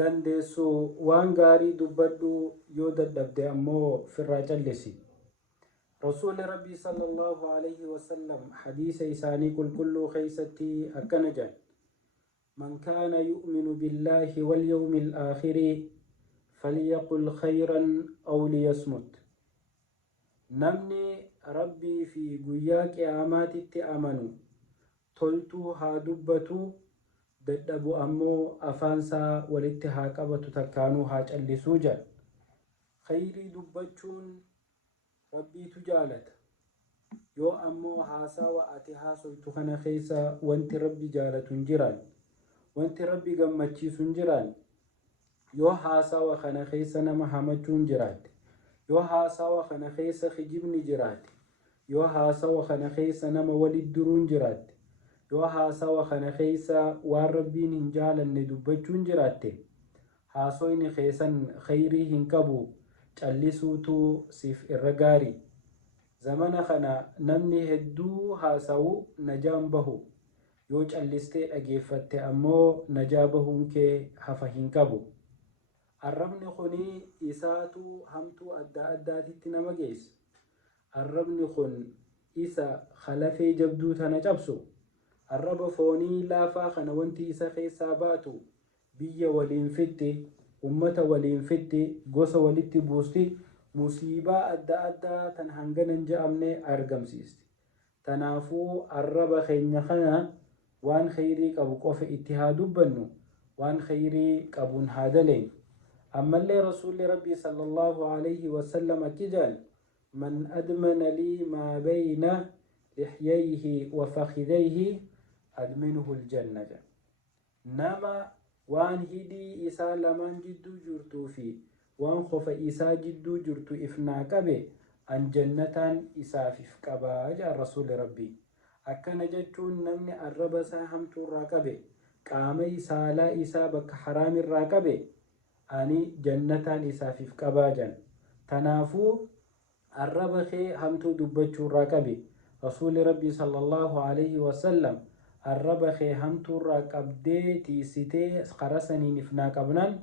dandeessu waan gaarii dubbadhu yoo dadhabde ammoo firraa callisi. رسول ربي صلى الله عليه وسلم حديث إساني كل خيستي أكنجا من كان يؤمن بالله واليوم الآخر فليقل خيرا أو ليصمت. نمني ربي في قياك آمات التأمنوا تلتو هادبتو ددبو أمو أفانسا والاتهاكبة تكانو هاج اللي سوجا خيري دبتشون ربي تجالت يو أمو حاسا وآتي حاسو تخنا خيسا وانت ربي جالت جيران وانت ربي قمتشي سنجران يو حاسا وخنا خيسا نما حمجون جرات يو حاسا وخنا خيسا خجبني جرات يو حاسا وخنا خيسا نما ولد درون جرات يو حاسا وخنا خيسا والربين هنجالا ندبتشون جرات حاسوين خيسا خيري هنكبو callisuutu siif irra gaarii. Zamana kana namni hedduu haasa'u najaan bahu yoo callistee dhageeffatte ammoo najaa bahuun kee hafa hin qabu. Arrabni kuni isaatu hamtuu adda addaatitti nama geessa. Arrabni kun isa khalafee jabduu tana cabsu. Arraba foonii laafaa kana wanti isa keessaa baatu biyya waliin fitti. ummata waliin fitti gosa walitti buusti musiibaa adda addaa tan hanganan je'amne argamsiisti. Tanaafuu arraba keenya kana waan khayrii qabu qofa itti haa dubbannu waan khayrii qabuun haa daleen. Ammallee rasuulli rabbii sallallahu alayhi wasallam akkijaal man admana lii maa bayna lixyayhi wa fakhidayhi adminuhu aljanna. Nama waan hidhii isaa lamaan jidduu jirtuu fi waan qofa isaa jidduu jirtu ifnaa qabe an jannataan isaafif qabaa jedha rasuuli rabbii. Akkana jechuun namni arraba isaa hamtuurraa qabe qaama saalaa isaa bakka haraamirraa qabe ani jannataan isaafif qabaa jedhan. Tanaafuu arraba kee hamtuu dubbachuurraa qabe rasuuli rabbii sallallahu alayhi wasallam arraba kee hamtuurraa qabdee tiisitee qarasaniin ifnaa qabnaan